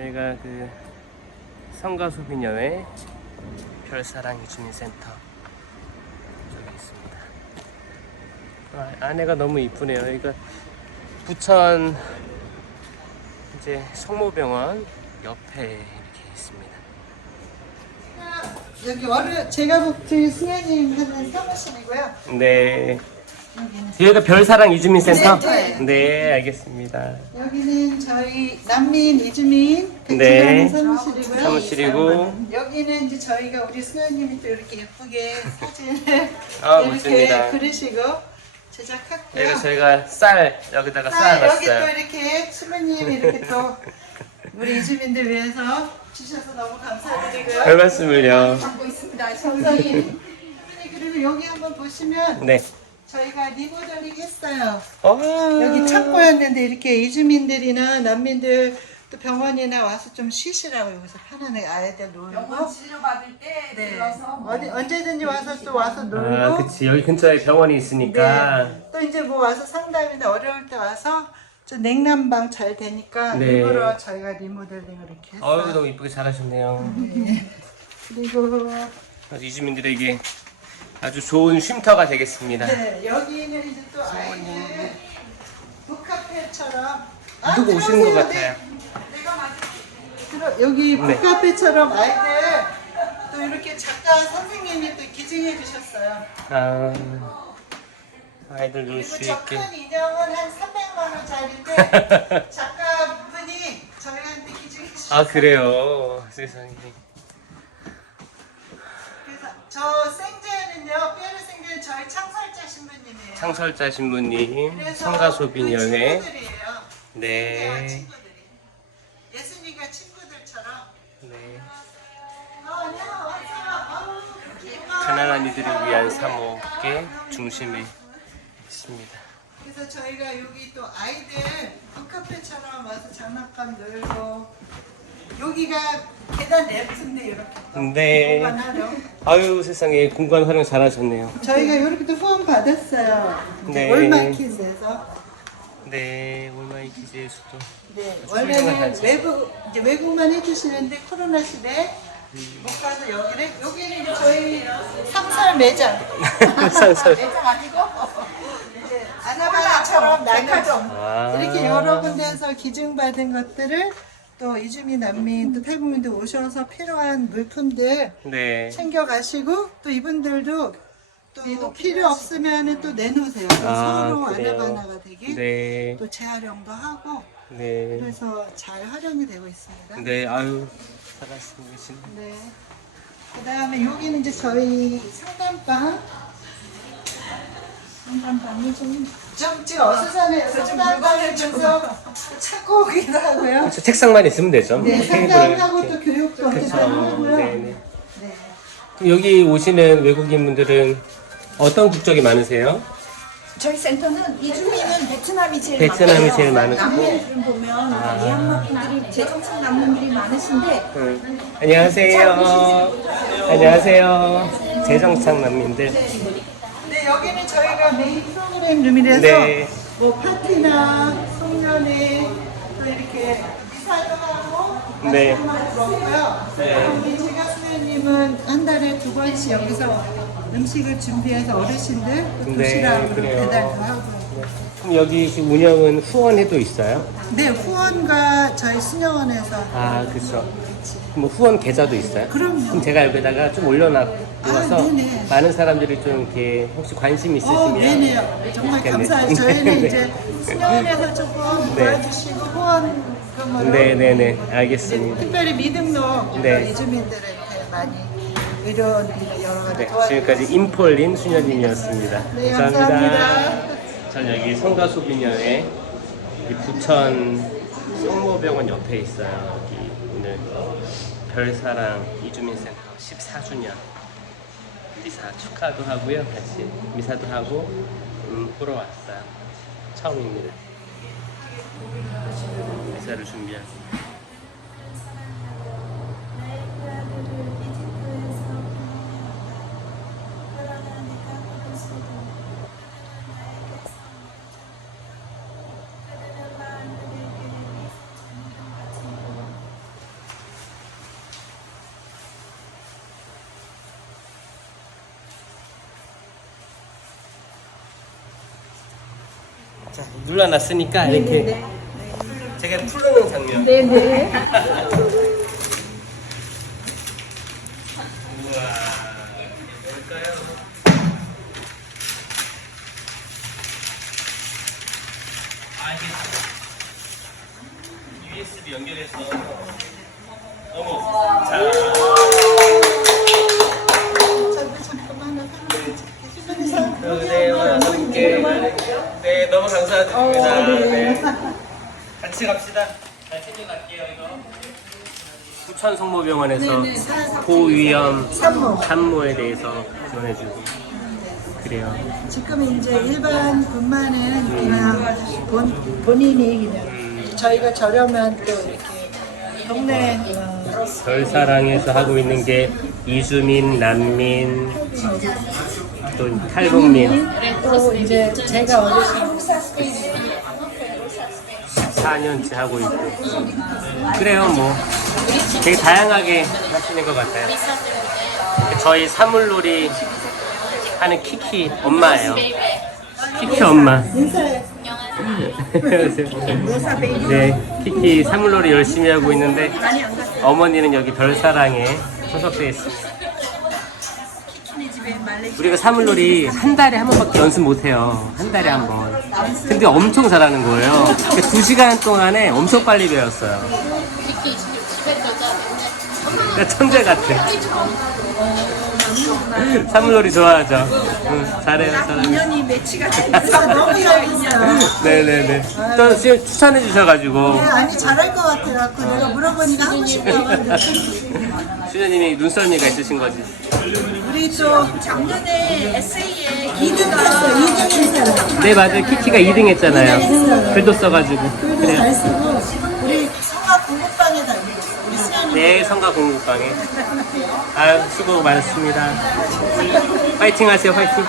저희가 그 성가소비녀회 별사랑 주민센터 쪽에 있습니다. 아, 안에가 너무 이쁘네요. 여기가 부천 이제 성모병원 옆에 이렇게 있습니다. 여기 월요 제가 복지 승현님 하는 사무실이고요. 네. 여기는 여기가 별사랑 이주민 센터? 네, 네. 네, 알겠습니다. 여기는 저희 난민 이주민 네. 백지라는 사무실이고요. 사무실이고 여기는 이제 저희가 우리 승현님이 또 이렇게 예쁘게 사진을 아, 이렇게 멋집니다. 그리시고 제작했고요. 여기가 저희가 쌀 여기다가 아, 여기 또 쌓아놨어요. 이렇게 신부님이 이렇게 또 우리 이주민들 위해서 주셔서 너무 감사드리고요. 별 말씀을요. 받고 있습니다. 정성이. 그리고 여기 한번 보시면 네. 저희가 리모델링 했어요. 어, 여기 창고였는데 이렇게 이주민들이나 난민들 또 병원이나 와서 좀 쉬시라고 여기서 편안하게 아이들 놀고 병원 치료받을 때 네. 들어서 뭐 어디 언제든지 와서 또 와서 아, 놀고 그치. 여기 근처에 병원이 있으니까. 네. 또 이제 뭐 와서 상담이나 어려울 때 와서 좀 냉난방 잘 되니까 네. 일부러 저희가 리모델링을 이렇게 했어요. 어우, 너무 이쁘게 잘하셨네요. 그리고 아주 이주민들에게 아주 좋은 쉼터가 되겠습니다. 네, 여기는 이제 또 아이들 북카페처럼 아, 누구 오시는 것 들어오세요. 같아요. 네. 들어, 여기 네. 북카페처럼 아이들 또 이렇게 작가 선생님이 또 기증해 주셨어요. 아, 아이들 놀 그리고 수저 있게. 큰 인형은 한 300만 원짜리인데 작가분이 저희한테 기증해 주셨어요. 아, 그래요. 세상에. 그래서 저 생제 는요, 뼈를 생제는 저희 창설자 신부님이에요. 창설자 신부님, 그래서 성가소비녀회. 그 친구들이에요. 네. 네. 친구들이. 예수님과 친구들처럼. 네. 어, 안녕, 어서. 어우, 예뻐. 가난한 이들을 위한 사목의 중심에 있습니다. 그래서 저희가 여기 또 아이들 북카페처럼 와서 장난감 놀고 여기가 계단 랩인데 이렇게 네. 아유 세상에 공간 활용 잘하셨네요. 저희가 이렇게 또 후원 받았어요. 네. 월마켓에서. 네, 올마이 기재에서도 네, 훌륭한 원래는 단체. 외국 이제 외국만 해주시는데 코로나 시대 못 가서 여기를 여기는 이제 저희 상설 매장. 상설. 매장 아니고 이제 아나바나처럼 나눠 아. 이렇게 여러 군데에서 기증받은 것들을 또 이주민 난민 또 탈북민들 오셔서 필요한 물품들 네. 챙겨 가시고 또 이분들도 또 필요 없으면은 또 내놓으세요. 아, 서로 그래요. 아나바나가 되게 네. 또 재활용도 하고 네. 그래서 잘 활용이 되고 있습니다. 네, 아유 잘하시고 계시네. 네. 그 다음에 여기는 이제 저희 상담방. 상담방이 좀, 좀 지금 어수선해요. 상담방을 좀서 찾고 오기도 하고요. 저 책상만 있으면 되죠. 네, 테이블을 상담하고 이렇게. 또 교육도 어떻게 그렇죠. 하고요. 네, 네. 네. 그럼 여기 오시는 외국인 분들은 어떤 국적이 많으세요? 저희 센터는 이주민은 베트남이 제일 베트남이 많고요. 제일 많으시고. 난민들은 보면 미얀마 분들이 재정착 난민들이 많으신데 응. 안녕하세요. 안녕하세요. 재정착 난민들. 네, 여기는 저희가 메인 프로그램 룸이라서 네. 뭐 파티나 송년회 또 이렇게 미사도 하고 네. 먹고요. 네. 우리 제가 선생님은 한 달에 두 번씩 여기서 음식을 준비해서 어르신들 또 네, 도시락으로 그래요. 배달도 하고요. 그럼 여기 지금 운영은 후원회도 있어요? 네, 후원과 저희 수녀원에서 아, 그렇죠. 뭐 후원 계좌도 있어요? 그럼요. 그럼 제가 여기다가 좀 올려놔서 아, 네네. 많은 사람들이 좀 이렇게 혹시 관심 어, 있으시면 네네. 정말. 감사해요. 저희는 네. 이제 수녀원에서 조금 네. 도와주시고 후원금으로 네네네 이제 알겠습니다. 특별히 믿음록 네. 이주민들한테 많이 의료원이나 여러 가지 네, 도와주고 지금까지 임폴린 수녀님이었습니다. 네, 감사합니다. 전 여기 성가소비녀회 이 부천 성모병원 옆에 있어요. 여기 오늘 별사랑 이주민센터 14주년 미사 축하도 하고요. 같이 미사도 하고 음, 보러 왔어요. 처음입니다. 미사를 준비하고. 자, 눌러놨으니까 이렇게 제가 풀르는 장면. 네네. 우와, 뭘까요? 아, 이게 USB 연결해서. 어머, 자. 네, 오늘 함께. 네, 너무 감사드립니다. 네. 같이 갑시다. 잘 챙겨갈게요, 이거. 부천 성모병원에서 고위험 산모에 대해서 지원해주고 그래요. 지금 이제 일반 분만은 그냥 본, 본인이 그냥 저희가 저렴한 또 이렇게 동네 어, 별사랑에서 하고 있는 게 이주민, 난민, 또 탈북민. 또 이제 제가 어르신 4년째 하고 있고 그래요 뭐 되게 다양하게 하시는 것 같아요. 저희 사물놀이 하는 키키 엄마예요. 키키 엄마. 네, 키키 사물놀이 열심히 하고 있는데 어머니는 여기 별사랑에 소속돼 있습니다. 우리가 사물놀이 한 달에 한 번밖에 연습 못 해요. 한 달에 한 번. 근데 엄청 잘하는 거예요. 그두 시간 동안에 엄청 빨리 배웠어요. 진짜 천재 같아. 사물놀이 좋아하죠. 응, 잘해요, 잘해요. 인연이 매치가 돼서 너무 잘했어요. 네네네. 또 지금 추천해 주셔가지고 아니 잘할 것 같아갖고 내가 물어보니까 하고 싶다고 수녀님이 눈썰미가 있으신 거지. 우리 또 작년에 SA에 2등 했어요 2등 했어요 네 맞아요. 키키가 2등 했잖아요. 글도 써가지고. 글도 그래요. 잘 쓰고 우리 성악 공부방에 다니고 우리 수연이 네, 성가 공부방에. 아유, 수고 많습니다. 파이팅 하세요, 파이팅.